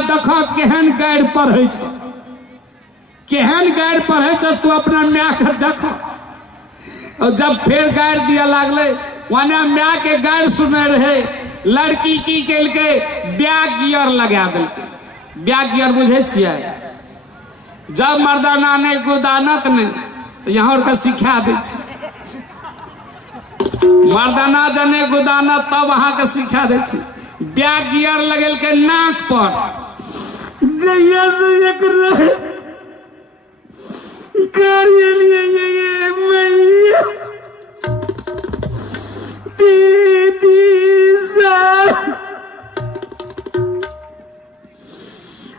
देख केहन गाड़ पढ़े छ, केहन गाड़ पढ़े छ, तू अपना माय के देख। और जब फिर गाड़ दिया लागले वने माय के गाड़ सुने रहे, लड़की की केल के बैक गियर लगा दिलके। बैक गियर बुझे छियै, जब मर्दाना ने गुदानत ने तो यहाँ का सिखा दे, मर्दाना जने गुदानत तब अहाँ के सिखा दे। बैक गियर लगल के नाक पर, जैया से एक रहे मैया दीदी साहब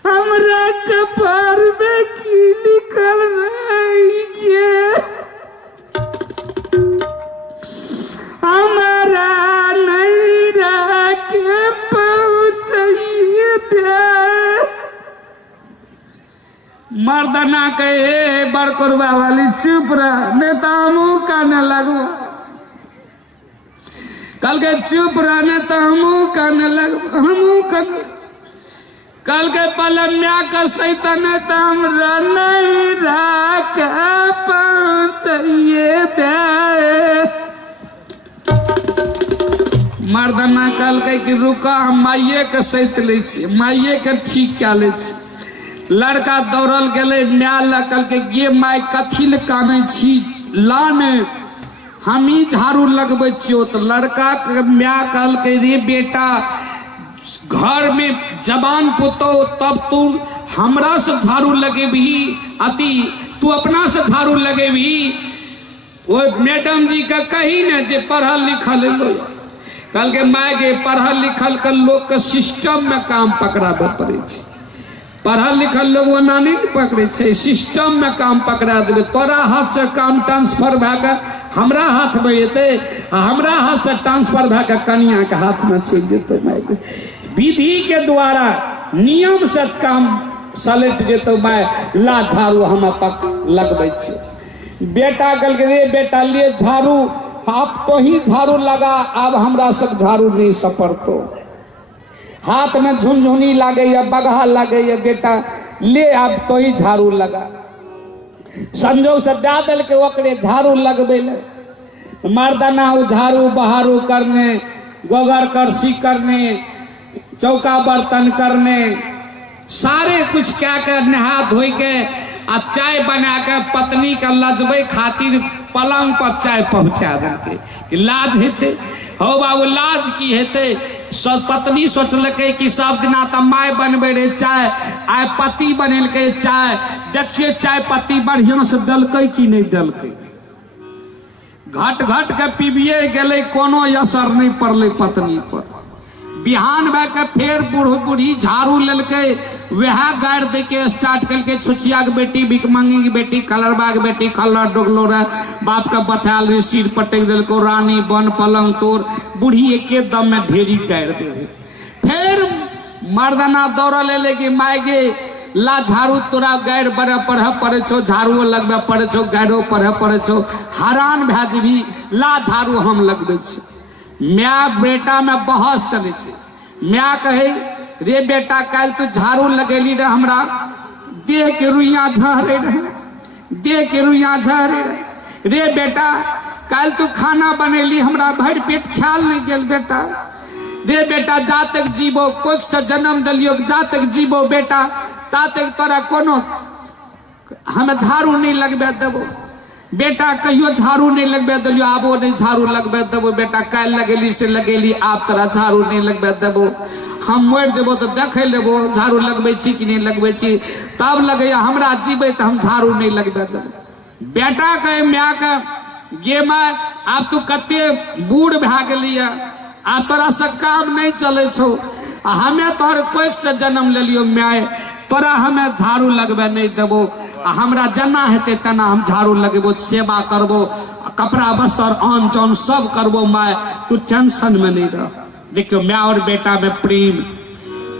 हमरा कपार में की निकल रही है, हमारा नहीं रह के पहुंचाइए दे। मर्दना कहे बड़कुरबा वाली चुप रह, नहीं तो हमू कहने लगवा। कल के चुप रहने तो हमू कहने लगवा, हमू कहने। कल के पहले म्या का सैतन तो हमरा नहीं रह के पहुंचाइए दे। मर्दना कल के कि रुका हम माइये के सैत ले छी, माइये के ठीक क्या ले छी। लड़का दौड़ल गए म्या लकल के गे माय कथी ले काने छी, लाने हम ही झाड़ू लगबे छियो। तो लड़का के म्या कल के रे बेटा घर में जबान पुतो तब तू हमरा से झाड़ू लगे भी, अति तू अपना से झाड़ू लगे भी। वो मैडम जी का कही न जे पढ़ल लिखल लो, कल के माय के पढ़ल लिखल के लोग के सिस्टम में काम पकड़ाबे पड़े छे। पढ़ल लिखल लोग ओना नहीं पकड़े छे, सिस्टम में काम पकड़ा देवे। तोरा हाथ से काम ट्रांसफर भए हमरा हाथ में एते, हमरा हाथ से ट्रांसफर भए कन्या के हाथ में चल जेते। माय विधि के द्वारा नियम से काम सलट जेतो। माय ला झाड़ू हम पक लगबे छी। बेटा कल के रे बेटा ले झाड़ू, आप तो ही झाड़ू लगा, अब हमरा सब झाड़ू नहीं सपरतो। हाथ में झुनझुनी लागे या बगहा लागे या बेटा ले अब तो ही झाड़ू लगा। संजोग से दे दिल के ओकरे झाड़ू लगबे ले। मर्दाना झाड़ू बहारू करने, गोबर करसी करने, चौका बर्तन करने, सारे कुछ क्या कर नहा धोई के आ चाय बना के पत्नी का लजबे खातिर पलंग पर चाय पहुंचा देते। लाज हेते हो बाबू, लाज की हेते। पत्नी सोचलके कि सब दिना तो माय बनबे रहे चाय, आय पति बनेलके चाय। देखिए चाय पत्ती बढ़िया से दलकै कि नहीं दलकै, घट घट के पीबिए गेले, कोनो असर नहीं पड़ले पत्नी पर। बिहान भए के फेर बूढ़ बूढ़ी झाड़ू लेलके, वह गाड़ दे के स्टार्ट करके। छुछिया के बेटी, भिकमंगी की बेटी, कलरबा के बेटी खल्लर डोगलो रहे, बाप का बथाल रहे, सिर पटक दिलको, रानी बन पलंग तोड़। बूढ़ी एके दम में ढेरी गाड़ दे। फिर मर्दाना दौड़ ले लेके माय गे ला झाड़ू तोरा गाड़ बड़े पढ़े पड़े छो, झाड़ू लगबे पड़े छो, गाड़ो पढ़े पड़े छो। हैरान भए जेबही, ला झाड़ू हम लगबे छी। म्या बेटा में बहस चले छे। म्या कहे रे बेटा कल तू झाड़ू लगेली रे, हमरा देह के रुइया झरे रहे, देह के रुइया झरे रहे। रे बेटा कल तू खाना बनेली, हमरा भर पेट ख्याल नहीं गेल बेटा। रे बेटा जा तक जीवो, कोख से जन्म दिलियो, जा तक जीवो बेटा, ता तक तोरा कोनो हम झाड़ू नहीं लगबे देबो। बेटा कहियो झाड़ू नहीं लगबे दिलियो, आबो नहीं झाड़ू लगबे देबो बेटा। कल लगेली से लगेली, आप तोरा झाड़ू नहीं लगबे देबो। हम मर जेबो तो देख लेबो झाड़ू लगबे छी कि नहीं लगबे छी, तब लगे हमरा जीबे तो हम झाड़ू नहीं लगबे देबो। बेटा कहे म्या के गे माय आप तू कते बूढ़ भए गेली, आ तोरा से काम नहीं चले छो। हमें तोहर कोख से जन्म लेलियो माय, तोरा हमें झाड़ू लगबे नहीं देबो। हमरा जना हेते तना हम झाड़ू लगेबो, सेवा करबो, कपड़ा वस्त्र आन जान सब करबो। माय तू टेंशन में नहीं रह। देखियो माँ और बेटा में प्रेम,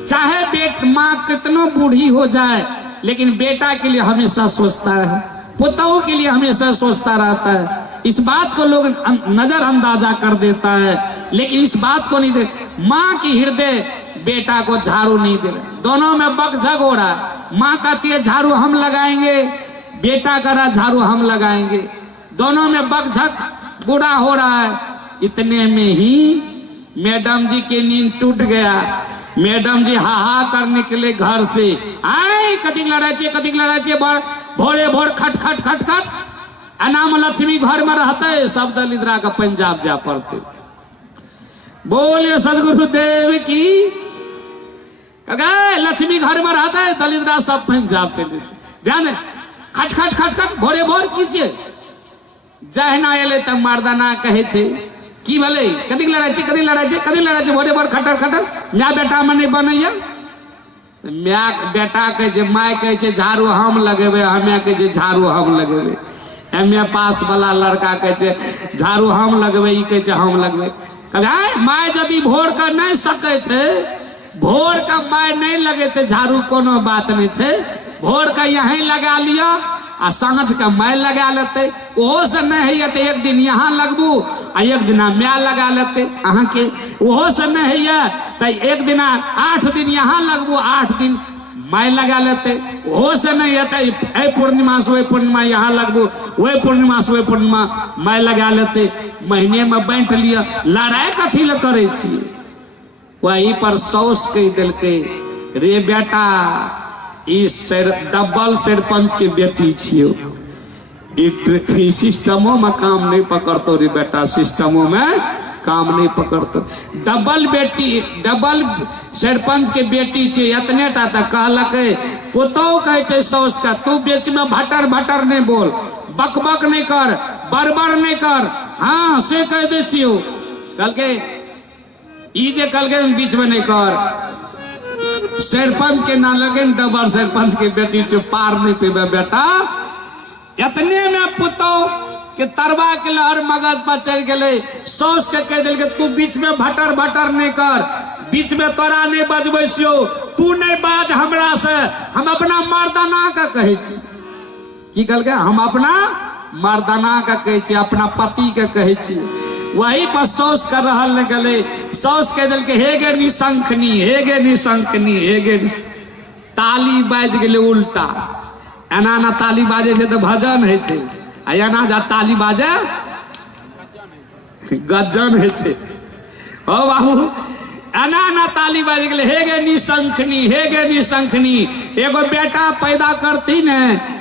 चाहे माँ कितनो बूढ़ी हो जाए लेकिन बेटा के लिए हमेशा सोचता है, पुतों के लिए हमेशा सोचता रहता है। इस बात को लोग नजरअंदाजा कर देता है, लेकिन इस बात को नहीं दे। माँ की हृदय बेटा को झाड़ू नहीं दे रहा। दोनों में बकझक हो रहा है। माँ कहती है झाड़ू हम लगाएंगे, बेटा कह रहा झाड़ू हम लगाएंगे। दोनों में बकझक बुरा हो रहा है। इतने में ही मैडम जी की नींद टूट गया। मैडम जी हा कर निकले घर से। आए कतिक लड़ाई भोरे भोर खट खट खट खट। अनाम लक्ष्मी घर में रहते, सब दलिद्रा का पंजाब जा पड़ते। बोले सदगुरुदेव की। लक्ष्मी घर में रहता है, दलिद्रा सब पंजाब चले। ध्यान दे, खट खट खट खट भोरे भोर कीजिए। जहना एले तब मर्दाना कहे छे की भले कदिक लड़ाई छे भोरे भोर खटर खटर। मैं बेटा में नहीं बनैया। मैं बेटा कहे छे, माय कहे छे झाड़ू हम लगेबे, हमें कहे छे झाड़ू हम लगेबे। एम.ए. पास वाला लड़का कहे छे झाड़ू हम लगेबे, ई कहे छे हम लगेबे। माय यदि भोर का नहीं सके छे, भोर का माय नहीं लगे थे झाड़ू, कोनो बात नहीं छे। भोर का यहीं लगा लिया आ सांझ का मैं लगा लेते। ओहो से नहीं है तो एक दिन यहाँ लगबू आ एक दिन मैं लगा लेते अहाँ के। ओहो से नहीं है तो एक दिन 8 दिन यहाँ लगबू, 8 दिन मैं लगा लेते। ओहो से नहीं है तो पूर्णिमा से पूर्णिमा यहाँ लगबू, वही पूर्णिमा से पूर्णिमा मैं लगा लेते। महीने में बांट लिया। लड़ाई कथी ल करे छी। वही पर सौस कह दिल के, रे बेटा डबल सरपंच के बेटी छियो, सिस्टमों में काम नहीं पकड़तो रे बेटा, सिस्टमों में काम नहीं पकड़तो। डबल सरपंच के बेटी छे। इतने टा तक कहलक पुतौ कहे छे सौस का, तू बीच में भटर भटर नहीं बोल, बक बक नहीं कर, बड़बड़ नहीं कर। हाँ से कह दे छियो। कल के ई जे कल के बीच में नहीं कर। सरपंच के ना लगे, डबल सरपंच के बेटी जो पार नहीं पेबे बेटा। इतने में पुतो के तरवा के लहर मगज पर चल गए। सौस के कह दिल के तू बीच में भटर भटर नहीं कर, बीच में तोरा नहीं बजबे छियो, तू नहीं बाज हमरा से। हम अपना मर्दाना का कहे छी। की कल के हम अपना मर्दाना का कहे छी, अपना पति के कहे छी। वही पर सौस कर रहल न गले। सौस कह दिल के हे गे निशंखनी, हे गे निशंखनी, हे गे ताली बाज गेले उल्टा। एना ना ताली बाजे छे तो भजन है छे, आ एना जा ताली बाजे गजन है छे। ओ बाबू एना ना ताली बाज गेले, हे गे निशंखनी, हे गे निशंखनी। एगो बेटा पैदा करती ने,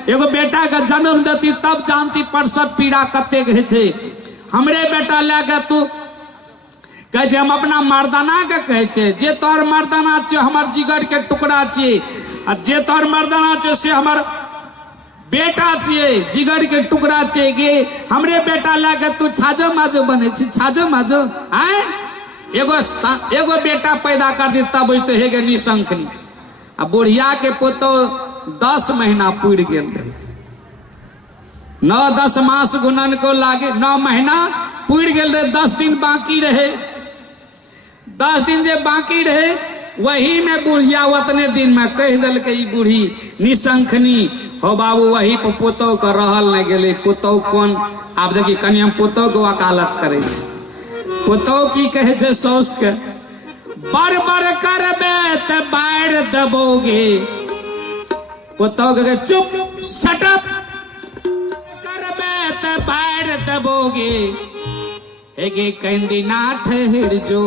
एगो बेटा का जन्म देती तब जानती प्रसव पीड़ा कते है छे। हमरे बेटा लेके तू कहे हम अपना मर्दाना के कहे छे, जे तोर मर्दाना छे हमर जिगर के टुकड़ा छे, आ जे तोर मर्दाना छे से हमर बेटा छे, जिगर के टुकड़ा छे। गे हमरे बेटा लेके तू छाजो माजो बने छी, छाजो माजो। आए एगो बेटा पैदा कर दी तब तो हे गे निशंखनी। आ बुढ़िया के पुतो 10 महीना पुर गेल रहे। 9-10 मास गुनन को लागे, 9 महीना पुर गेल रहे, 10 दिन बाकी रहे। 10 दिन जे बाकी रहे वही में बुढ़िया उतने दिन में कह दिल के बूढ़ी निशंखनी हो बाबू। वही पर पुतौ के रहल नहीं गेले। पुतौ कौन आप देखिए, कनी हम पुतौ के वकालत करे छी। पुतौ की कहे छे सौस के, बर बर करबे त बाढ़ दबोगे। पुतौ के चुप सटअप, बाढ़ दबोगे। हेगे कैंदी ना ठहर जो,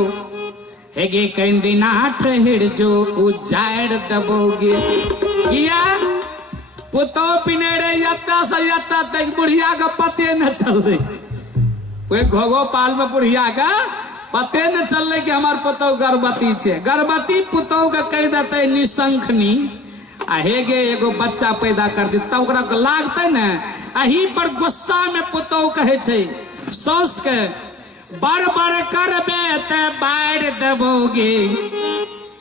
हेगे कैंदी ना ठहर जो, उजाड़ दबोगे। किया पुतो पिने रे यत्ता से यत्ता तक बुढ़िया का पते न चल रही। कोई घोगो पाल में बुढ़िया का पते न चल रही कि हमार पुतो गर्भवती छे। गर्भवती पुतो का कह देते निशंखनी। आ हेगे एगो बच्चा पैदा कर दी तब ओकरा लागते न। अही पर गुस्सा में पुतौ कहे छे सौस के, बर बर करबे त बाढ़ दबोगे।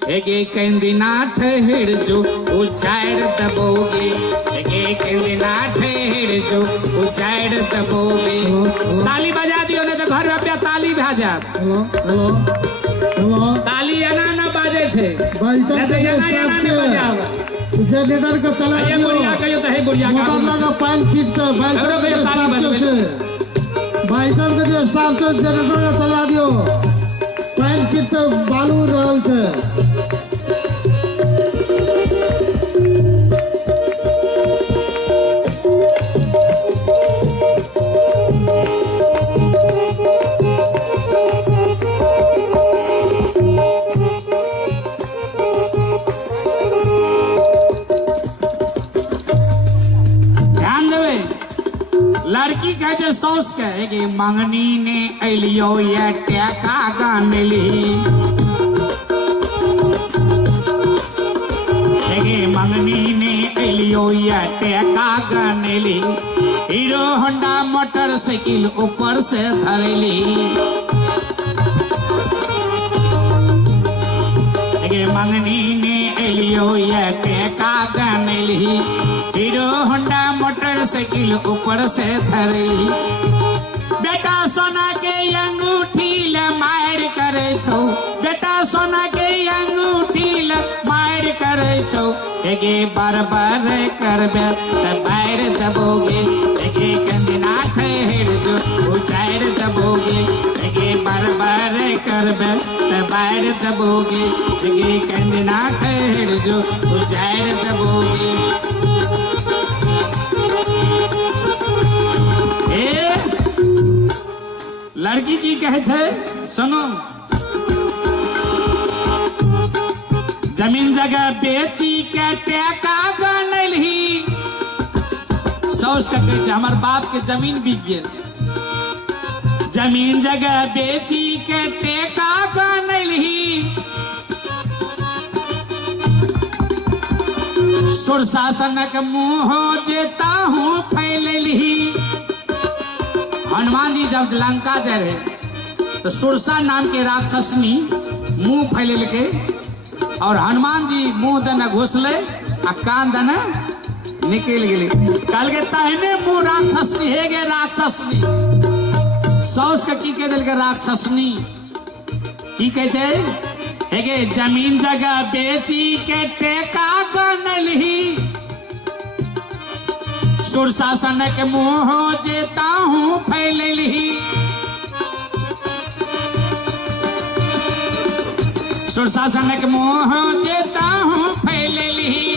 हेगे कैंदी ना ठहर जो, उजाड़ दबोगे। हेगे कैंदी ना ठहर जो, उजाड़ दबोगे। ताली बजा दियो ने तो घर में ताली भेजा। ताली एना ना बाजे छे, जनरेटर का चला दियो। मोटर लगा पानी खींच के बाइसन के जो स्टाफ से जनरेटर का चला दियो। पानी खींच के बालू रहल छे। कहे छै सौस के गे मंगनी ने अलियो ये टेका गानली गे मंगनी ने अलियो ये टेका गानली हीरो होंडा मोटरसाइकिल ऊपर से धरली गे मंगनी ने अलियो ये टेका गानली हीरो होंडा मोटरसाइकिल ऊपर से धरली बेटा सोना के अंगूठी ल मार करे छौ बेटा सोना के अंगूठी ल मार करे छौ एगे बार बार करबे त बाहर दबोगे एगे कंदिना ठहर जो उजाड़ दबोगे एगे बार बार करबे त बाहर दबोगे एगे कंदिना ठहर जो उजाड़ दबोगे लड़की की कहे छे सुनो जमीन जगह बेची के टेका बनलही सौस का कहे छे हमार बाप के जमीन बिक गेल जमीन जगह बेची के टेका बनलही सुरशासनक मुँह जेता हूँ फैलही हनुमान जी जब लंका जा रहे तो सुरसा नाम के राक्षसनी मुंह फैल के और हनुमान जी मुंह दना घुसले आ कान दना निकल गए कल के तहने मुंह राक्षसनी है गे राक्षसनी सौस का की कह दिल के राक्षसनी की कहते है गे जमीन जगह बेची के टेका बनलही सुरशासन के मुँह जेता हूँ फैलही सुरशासन के मुँह जेता हूँ फैलही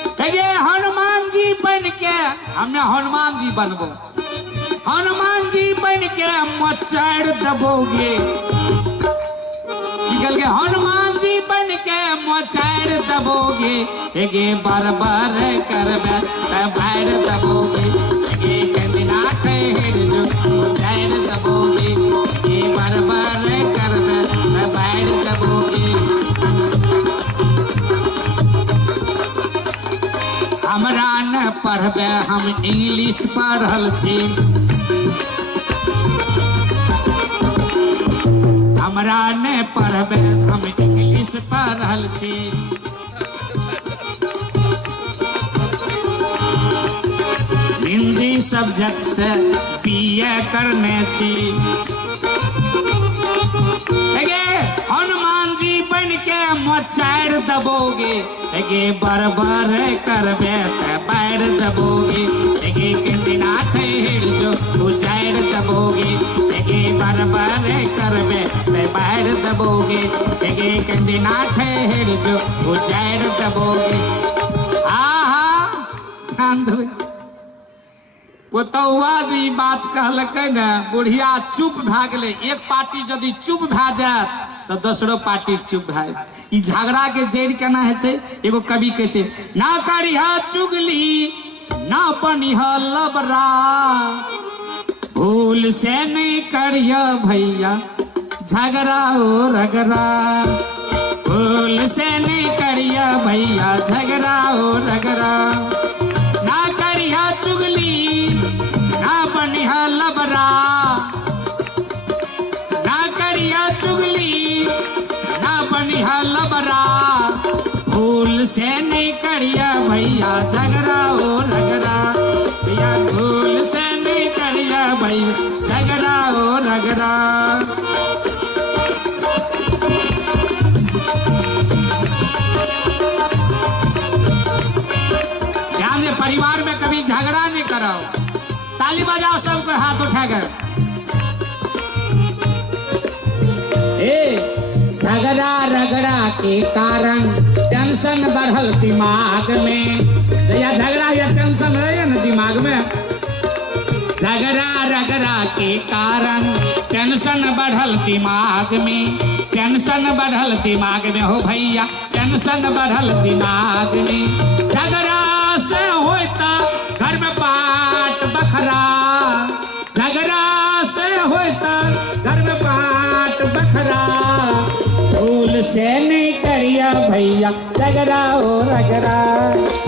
हनुमान जी बन के हमने हनुमान जी बनबो हनुमान जी बन के मचाड़ दबोगे निकल के हनुमान जी बन के मोचार दबोगे एगे बार बार करबे बाहर दबोगे एगे कंदिना ठहर जो मोचार दबोगे एगे बार बार करबे बाहर दबोगे हमरा न पढ़बे हम इंग्लिश पढ़ल छी हमरा ने पढ़बे हम इंग्लिश पढ़ल छी हिंदी सब्जेक्ट से बीए करने छी हनुमान जी बन के मोचार दबोगे एगे बार बार करबे त बाहर दबोगे एगे कंदिना ठहर जो उजाड़ दबोगे एगे बार बार करबे त बाहर दबोगे एगे कंदिना ठहर जो उजाड़ दबोगे आहा ध्यान दो पोतौआ जी बात कहलकै न बुढ़िया चुप भए गेलै एक पार्टी यदि चुप भए जात तो दोसरो पार्टी चुप भए ई झगड़ा के जड़ केना है छै एगो कवि कहै छै ना करिहा चुगली ना बनिहा लबरा भूल से नहीं करिया भैया झगड़ा ओ रगड़ा भूल से नहीं करिया भैया झगड़ा ओ रगड़ा ना करिहा चुगली ना बनिहा लबरा ना करिया चुगली ना बनिहा लबरा भूल से नहीं करिया भैया झगड़ा ओ रगड़ा भैया भूल से नहीं करिया भैया झगड़ा ओ रगड़ा ध्यान दे परिवार में कभी झगड़ा नहीं करो ताली बजाओ सबको हाथ उठाकर झगड़ा रगड़ा के कारण टेंशन बढ़ल दिमाग में या झगड़ा या टेंशन रहे ना दिमाग में झगड़ा रगड़ा के कारण टेंशन बढ़ल दिमाग में, टेंशन बढ़ल दिमाग में हो भैया, टेंशन बढ़ल दिमाग में। झगड़ा से होता घर में पाट बखरा, झगड़ा से होता घर में पाट बखरा। भूल से नहीं करिया भैया झगड़ा हो रगड़ा,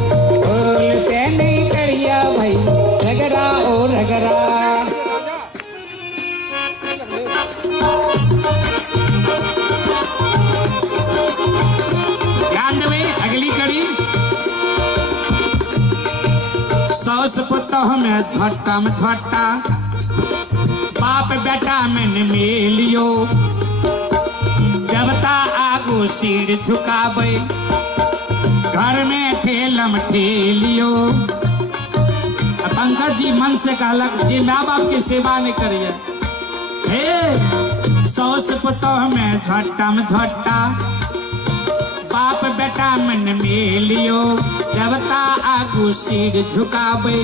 भूल से नहीं करिया भैया रगड़ा ओ रगड़ा। ध्यान देवे अगली कड़ी। सौस पुतोह में झट्टा में झट्टा, बाप बेटा में मिलियो, देवता आगू सिर झुकावे, घर में ठेलम ठेलियो। पंकज जी मन से कहलक जी माँ बाप की सेवा नहीं करिए। हे सौस पुतोह में झट्टा में झट्टा, बाप बेटा मन मिलियो, देवता आगू सिर झुकावे,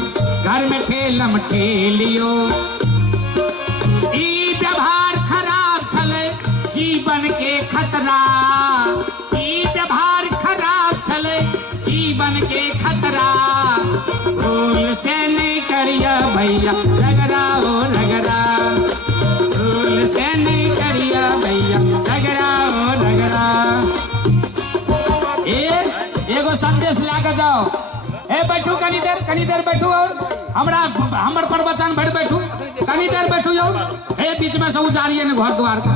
घर में ठेलम ठेलियो। ई व्यवहार खराब चले जीवन के खतरा, ई व्यवहार खराब चले जीवन के खतरा। भूल से नहीं करिया भैया झगड़ा हो रगड़ा, भूल से नहीं करिया भैया झगड़ा हो रगड़ा। एगो संदेश लाके जाओ। ए बैठू कनी देर बैठू और हमर प्रवचन भर बैठू, कनी देर बैठू जाओ। ए बीच में से उजाड़िए न घर द्वार का,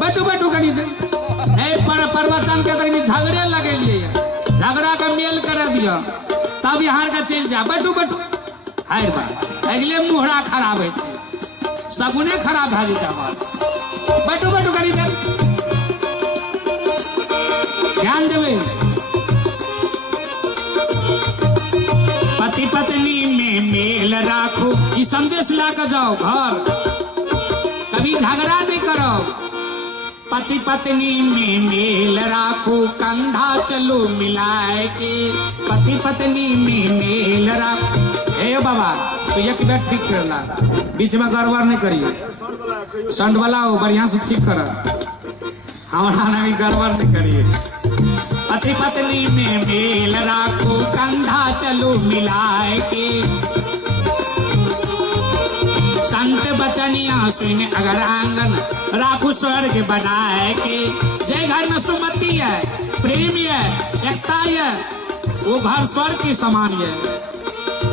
बैठू कनी देर। ए प्रवचन के तक झगड़े लगे लिए, झगड़ा का मेल कर दिया तब यहाँ का चल जा। बैठू हर बार अगले मुहरा खराब है, सगुने खराब भाजी जावा। बैठू करी देर, ध्यान देवे। पति पत्नी में मेल राखो, ये संदेश लाकर जाओ घर, कभी झगड़ा नहीं करो। पति पत्नी में मेल राखो, कंधा चलो मिलाए के, पति पत्नी में मेल राखो। ए बाबा तो एक बार ठीक करना, बीच में गड़बड़ नहीं करिए, संड वाला हो बढ़िया से ठीक कर, हमारा नहीं गड़बड़ नहीं करिए। पति पत्नी में मेल राखो, कंधा चलो मिलाए के, संत बचनिया सुन अगर आंगन राखू स्वर्ग बनाए के। जय घर में सुमति है, प्रेम है, एकता है, वो घर स्वर्ग के समान है।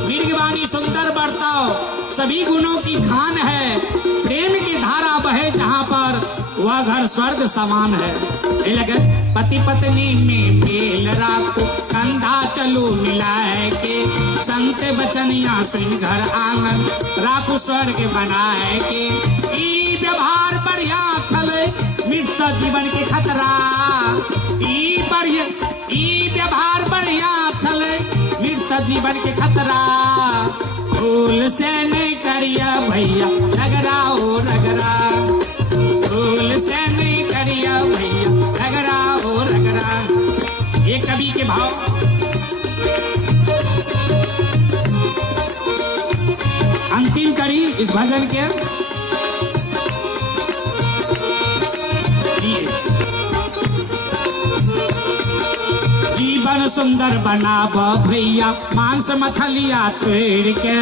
वीरवाणी सुंदर बर्ताव सभी गुणों की खान है, प्रेम की धारा बहे जहाँ पर वह घर स्वर्ग समान है। लगे पति पत्नी में मेल राखो, कंधा चलो मिलाए के, संत बचनिया सुन घर आंगन राखू स्वर्ग बनाए के। ई व्यवहार बढ़िया चले मृत जीवन के खतरा, ई व्यवहार बढ़िया चले मृत जीवन के खतरा। भूल से नहीं करिया भैया झगड़ा हो रगड़ा, भूल से नहीं करिया भैया रगड़ा हो रगड़ा। ये कवि के भाव। अंतिम कड़ी इस भजन के जीवन सुंदर बनाब भैया मांस मछलिया छोड़ के।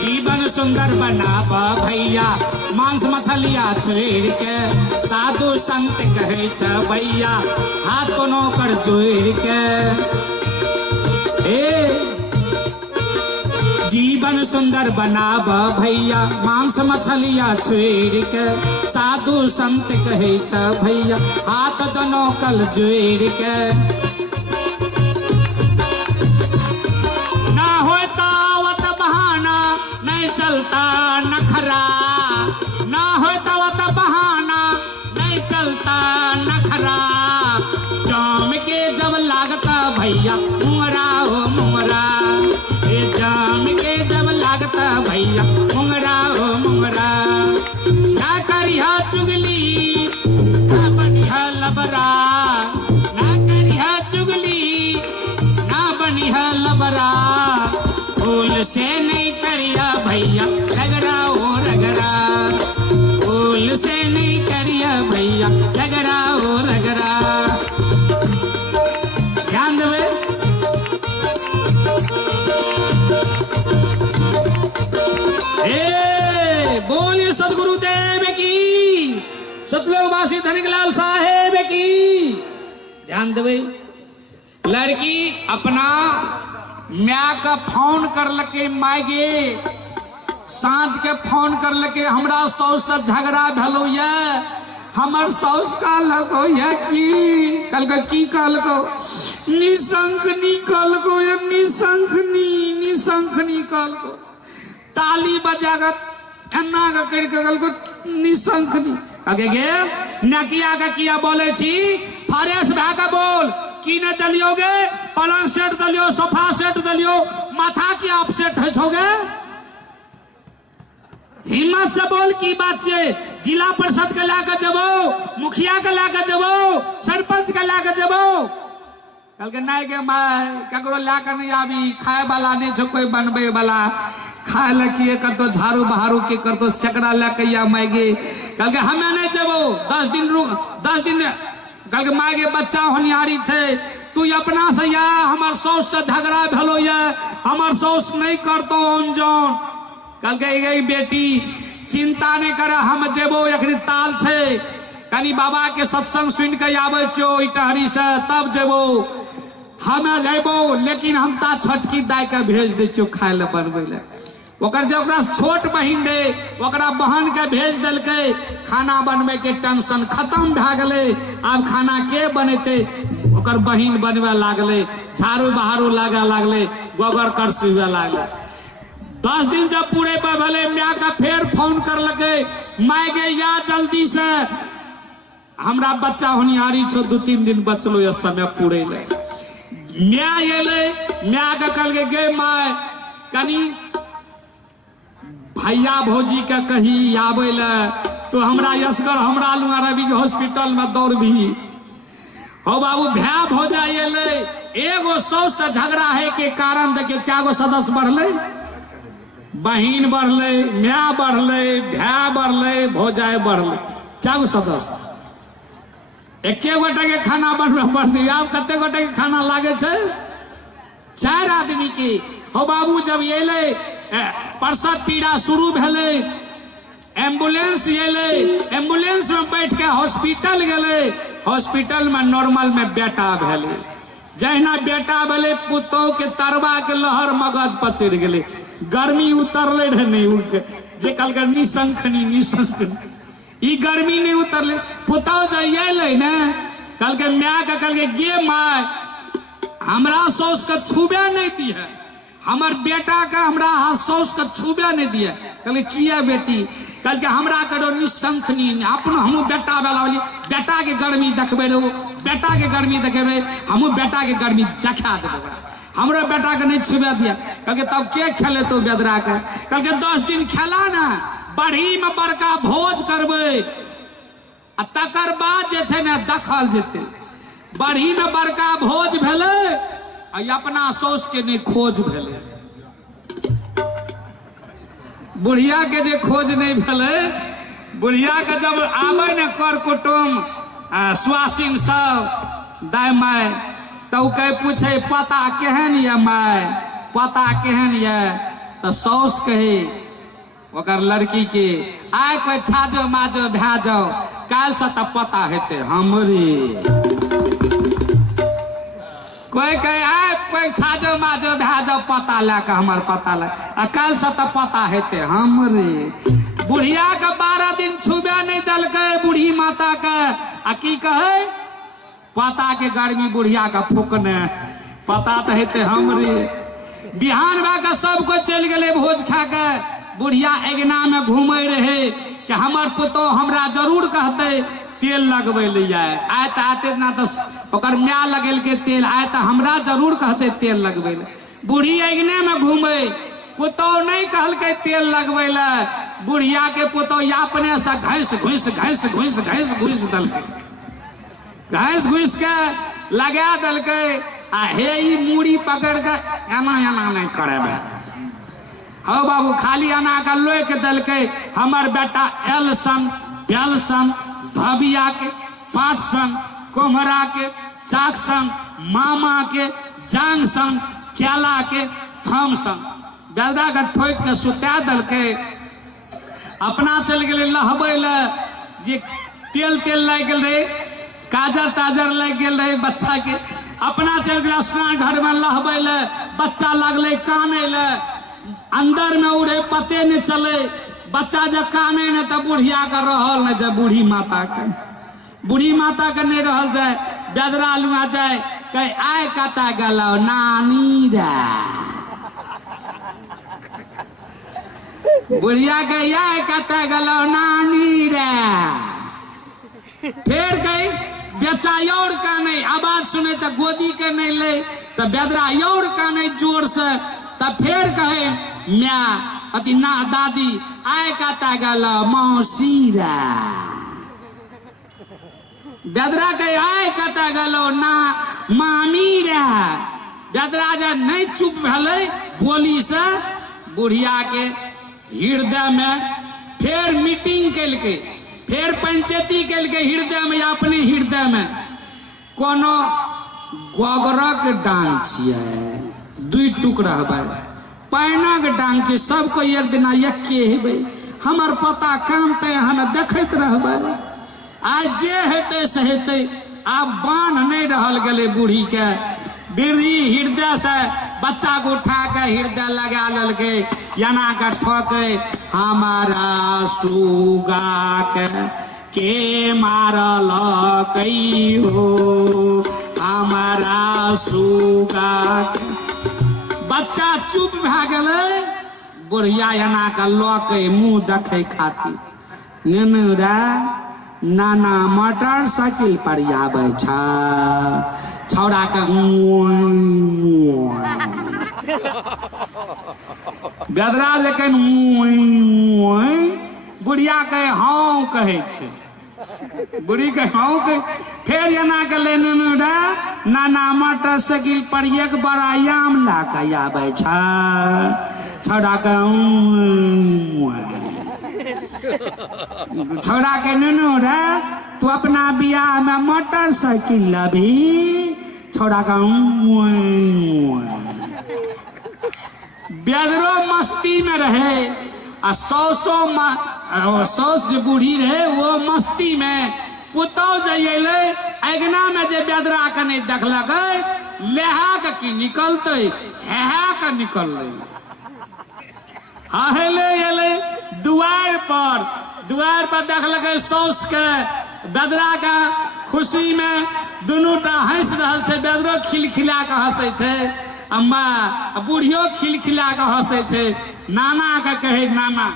जीवन सुंदर बनाब भैया मांस मछलिया छोड़ के, साधु संत कहे छ भैया हाथ कोनो कर जोड़ के। जीवन सुंदर बनाब भैया मांस मछलिया छोड़ के, साधु संत कहे छ भैया हाथ दोनों कल जोड़ के। ना होता वत बहाना नहीं चलता नखरा, ना होता वत बहाना नहीं चलता नखरा। जाम के जब लागता भैया मुंगरा हो मुंगरा, जाम के जब लागता भैया मुंगरा हो मुंगरा। ना करिया चुगली ना बनिया लबरा, ना करिया चुगली ना फूल से नहीं करिया भैया रगड़ा ओ रगड़ा, फूल से नहीं करिया भैया रगड़ा ओ रगड़ा। ध्यान देवे। बोलिए सदगुरुदेव की, सतलोकवासी धनिकलाल साहेब की। ध्यान देवे। लड़की अपना म्या का फोन कर लके मायगे, सांझ के फोन कर लके हमरा सौस से झगड़ा भलो ये, हमर सौस का लगो ये की कल को की कल को निशंखनी कल को ये निशंखनी कल को ताली बजागत अन्ना का कर कल को निशंखनी आगे गे नकिया का किया बोले छी फरेश भागा बोल की न दलियोगे, पलंग सेट दलियो, सोफा सेट दलियो, माथा की आप सेट है छोगे। हिम्मत से बोल की बात से जिला परिषद के लाकर जबो, मुखिया के लाकर जबो, सरपंच के लाकर जबो। कल के नाय के मैं ककरो लाकर नहीं आवी, खाए वाला नहीं छो कोई बनबे वाला, खाए लकी कर तो झाड़ू बहारू के कर तो सकड़ा लेके या मैगे। कल के हमें नहीं जबो 10 दिन रुक 10 दिन कल के मायगे बच्चा होनियारी छे, तू अपना से या हमार सौस से झगड़ा भलो या हमार सौस नहीं करतो अनजान। कल के गई बेटी चिंता नहीं करे, हम जेबो एकरी ताल छे, कनी बाबा के सत्संग सुन के आवे छो इटहरी से तब जेबो हमें लेबो, लेकिन हम ता छटकी दाय के भेज दे छो खाए ले बनबे ले। ओकर जे ओकरा छोट बहिन रे ओकरा बहन के भेज देलके, खाना बनबे के टेंशन खत्म भ गेले। अब खाना के बनेते, ओकर बहिन बनवे लागले, झाड़ू बहारू लागे लागले, गोबर करसी हुए लागले। 10 दिन जब पूरे पे भले म्या का फेर फोन कर लगे, मैं गे या जल्दी से हमरा बच्चा होनिहारी छो 2-3 दिन बचलो ये समय पूरे ले। म्या ये ले म्या का कल गे माय कनी भैया भौजी के कही आवे ले, तो हमरा यसगर हमरा लुआ रवि के हॉस्पिटल में दौड़ भी हो बाबू भैया भौजा ये ले एगो सौस से झगड़ा है के कारण देखे क्या गो सदस्य बढ़ले, बहिन बढ़ले, म्या बढ़ले, भैया बढ़ले, भौजाए बढ़ले, क्या गो सदस्य। एके गोटे के खाना बनबे पड़ती, आब कते गोटे के खाना लागे छे 4 आदमी के। हो बाबू जब ये ले प्रसव पीड़ा शुरू भेले, एम्बुलेंस एले, एम्बुलेंस में बैठ के हॉस्पिटल गेले, हॉस्पिटल में नॉर्मल में बेटा भेले। जहिना बेटा भेले पुतोह के तरवा के लहर मगज पर चढ़ गेले, गर्मी उतरले रहे नहीं, जे कल के निशंखनी ई गर्मी नहीं उतरले। पुतोह जइले ना कल के म्या का कल के गे माय हमरा सौस के छुबे नहीं दी है, हमार बेटा का हमरा सौस के छुबे नहीं दिया। कल किया बेटी, कल के हमरा करो निशंखनी अपन हमू बेटा वाला वाली बेटा के गर्मी देखबे रो, बेटा के गर्मी देखेबे हमू बेटा के गर्मी देखा देबे, हमरो बेटा के नहीं छुबे दिया। कल के तब के खेले तो बेदरा के, कल के 10 दिन खेला ना बढ़ी में बड़का भोज करबे, तकर बाद जे छे ना देखल जेते। बढ़ी में बड़का भोज भेले अपना सौस के नहीं खोज भेले, बुढ़िया के जे खोज नहीं भेले, बुढ़िया के जब आवे न कर कुटुम सुआसिन सब दाय माय तो कह पूछे पता केहन ये माय, पता केहन ये, तो सौस कहे ओकर लड़की के आय कोई छाजो माजो भै जाओ, काल से तब पता हेते हमरे। कोई कहे आय कोई छाजो माजो भै जाओ पता लाके हमार पता ला, काल से तब पता हेते हमरे। बुढ़िया के 12 दिन छुबे नहीं दलके बूढ़ी माता के, की कहे पता के गर्मी बुढ़िया का फूकने, पता तो हेते हमरे। बिहान भा के सब कोई चल गए भोज खा के, बुढ़िया अगना में घूमे रहे कि हमर पुतोह हमरा जरूर कहते तेल लगबे ले आए तो आते ना तो ओकर म्या लगेल के तेल आए तो हमरा जरूर कहते तेल लगबे ले। बूढ़ी अगने में घूमे, पुतोह नहीं कहल के तेल लगबे ले, बुढ़िया के पुतोह अपने से घैस घुस घुस के लगा दल के, आ हे ई मूड़ी पकड़ के एना एना नहीं करे, हो बाबू खाली अना का लोए के दल के हमर बेटा एल संग प्याल संग भबिया के पाठ संग कोमरा के चाक संग मामा के जांग संग क्याला के थम संग बेलदा के ठोक के सुता दल के अपना चल गए लहबे ले जे तेल लग गए रहे काजर ताजर लग गए रहे बच्चा के अपना चल गया स्नान घर में लहबे ले बच्चा लगले काने ले अंदर में उड़े पते न चले बच्चा जब काने न तब बुढ़िया का रहल न जब बूढ़ी माता के नहीं रहल जाए बेदरा लुआ जाए कहे आय कता गलो नानी रे बुढ़िया के आय कता गलो नानी रे फिर गई बेचा और का नहीं आवाज सुने तो गोदी के नहीं ले तो बेदरा और का नहीं जोर से तब फिर कहे म्या अति ना दादी आय कता गलो मौसी रे बेदरा के आय कता गलो ना मामी रे बेदरा जे नहीं चुप भेले बोली से बुढ़िया के हृदय में फिर मीटिंग कल के फिर पंचायती कल के हृदय में अपने हृदय में कोनो गोगरक डांग छियै दुई टुकड़ा है पैनक डांग छै सबको एक दिन एके हेबै हमर पता कामते हमें देखैत रहबै आज जे हेतै से हेतै आब बांध नहीं रहल गले बूढ़ी के वृद्धि हृदय से बच्चा को उठा के हृदय लगा ललके याना के ठोके हमारा सुगा के मारल कई हो हमारा सुगा बच्चा चुप भे गले बुढ़िया याना के लके मुंह देखे खातिर नेनु रे नाना मोटरसाइकिल पर आबै छ छौड़ा के बेदरा लेकिन बुढ़िया के हाँ कहे छे बुढ़ी के हाँ कहे फिर एना के लेने रे नाना मोटरसाइकिल पर एक बड़ा याम ला के आबै छ छौड़ा के छोड़ा के ननू रे तू अपना बियाह में मोटरसाइकिल लभी छोड़ा का बेदरो मस्ती में रहे आ सौस जो बूढ़ी रहे वो मस्ती में पुतौ जइले अगना में जे बेदरा के नहीं देखलक लेहा के की निकलते हेहा के निकल हेले दुआर पर देखलक सौस के बेदरा का खुशी में दुनू टा हंस रहल छे बेदरो खिलखिला के हंसे छे अम्मा बूढ़ियो खिलखिला के हंसे छे नाना के कहे नाना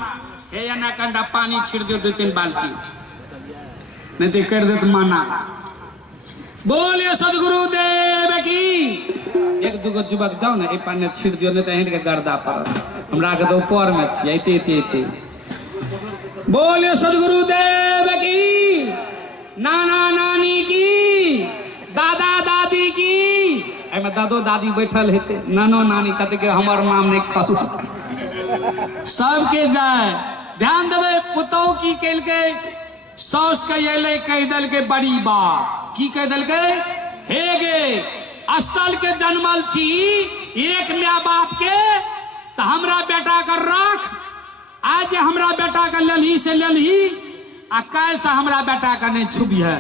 हे एना कंडा पानी छिड़ दियो 2-3 बाल्टी नहीं तो कर देत माना बोलिए सदगुरु देव की एक दूगो जुबक जाओ ना पानी छिड़ दियो नहीं तो हिंड के गर्दा पड़त हमरा के तो ऊपर में छी एते बोलिए सदगुरु देव की नाना नानी की दादा दादी की एमे दादो दादी बैठल हेते नानो नानी कहते के हमर नाम नहीं कहू सबके जाए ध्यान देवे पुतौ की केल के सौस के अले कह दल के बड़ी बात की कह दल के हे गे असल के जन्मल छी एक माँ बाप के तो हमरा बेटा कर रख आज हमरा बेटा का ललही से ललही आ काल से हमरा बेटा का नहीं छुबी है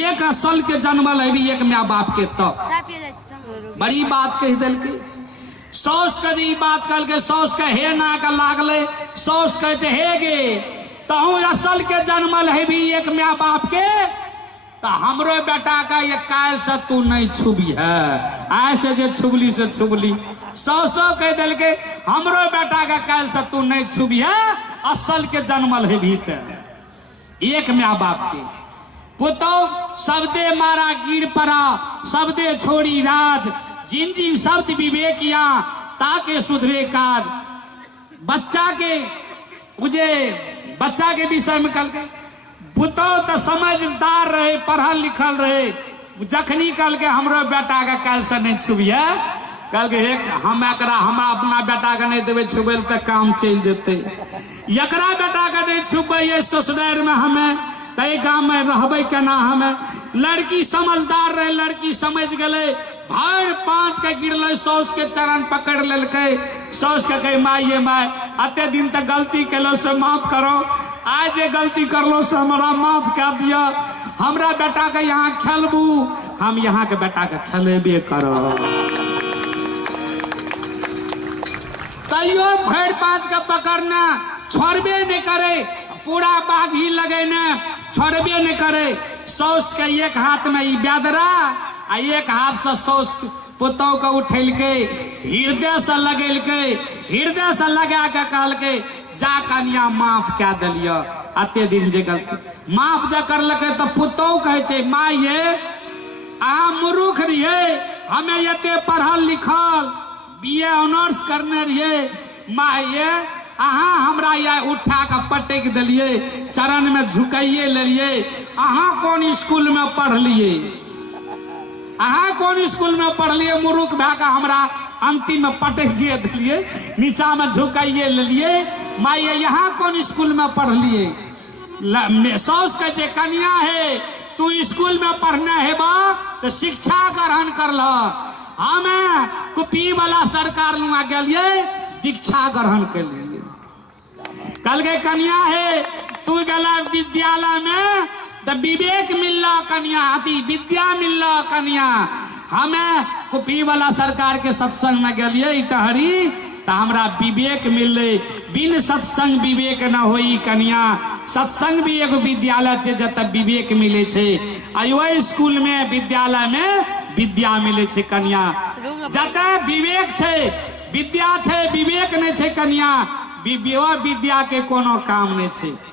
एक असल के जन्मल है भी एक माँ बाप के तो बड़ी बात कह दल के सौस का जी बात कल के सौस का हे ना का लागले सौस कहे हे गे तहु असल के जन्मल है भी एक माँ बाप के तो हमरो बेटा का ये काल से तू नहीं छुबी है ऐसे जो छुबली से छुबली सौ कह दिल के हमरो बेटा का काल से तू नहीं छुबी है असल के जन्मल है भीतर एक माँ बाप के पुतो शब्दे मारा गिर पड़ा शब्दे छोड़ी राज जिन जिन शब्द विवेकिया ताके सुधरे काज बच्चा के विषय में कल के पुतो तो समझदार रहे पढ़ल लिखल रहे जखनी कल के हमरो बेटा का काल से नहीं छुबिया कल के हम एकरा हम अपना बेटा के नहीं देवे छुबे तो काम चल जेते, एकरा बेटा के नहीं छुपे ये ससुराल में हमें तय गांव में रहबे केना। हमें लड़की समझदार रहे, लड़की समझ गए, भर 5 के गिरल, सौस के चरण पकड़ लेलके, सौस के कहे माँ ये माँ अते दिन तक गलती केलो से माफ करो, आज ये गलती करलो से हमरा माफ कर दिया, हमरा बेटा के यहाँ खेलबू, हम यहाँ के बेटा के खेलेबे करो। तैयो भर 5 के पकड़ना छोड़बे नहीं करे, पूरा बाघ ही लगे न छोड़बे नहीं करे। सौस के एक हाथ में ई बेदरा आ एक हाथ से सौस पुतौ के उठेल के हृदय से लगेल के, हृदय से लगा के कहल के जा कन्या माफ क्या दिलिय, अते दिन जे गलती माफ जे करलके तो पुतौ कहे छे माँ ये आ मूर्ख रहिए, हमें एते पढ़ल लिखल BA ऑनर्स करने रहिए, माँ ये अहाँ हमरा या उठा के पटक दिलिए, चरण में झुकाइए लेलिए, अहाँ कौन स्कूल में पढ़लिए, अहाँ कौन स्कूल में पढ़लिए, मूर्ख भए के हमरा अंतिम में पटकिए दिलिए, नीचा में झुकाइए लेलिए, माँ ये यहाँ कौन स्कूल में पढ़लिए। सौस के जे कन्या है तू स्कूल में पढ़ना है बा तो शिक्षा ग्रहण कर लो, हमें कुपी वाला सरकार लुआ गलिए दीक्षा ग्रहण के लिए। कल के कन्या है तू गला विद्यालय में तो विवेक मिलला कन्या, अति विद्या मिलला कन्या, हमें कुपी वाला सरकार के सत्संग में गलिए इटहरी तो हमरा विवेक मिले, बिन सत्संग विवेक न होई कन्या, सत्संग भी एगो विद्यालय छे जत विवेक मिले छे, वही स्कूल में विद्यालय में विद्या मिले छे कन्या, जत विवेक छे विद्या छे, विवेक नहीं छे कन्या, विद्या के कोनो काम नहीं छे।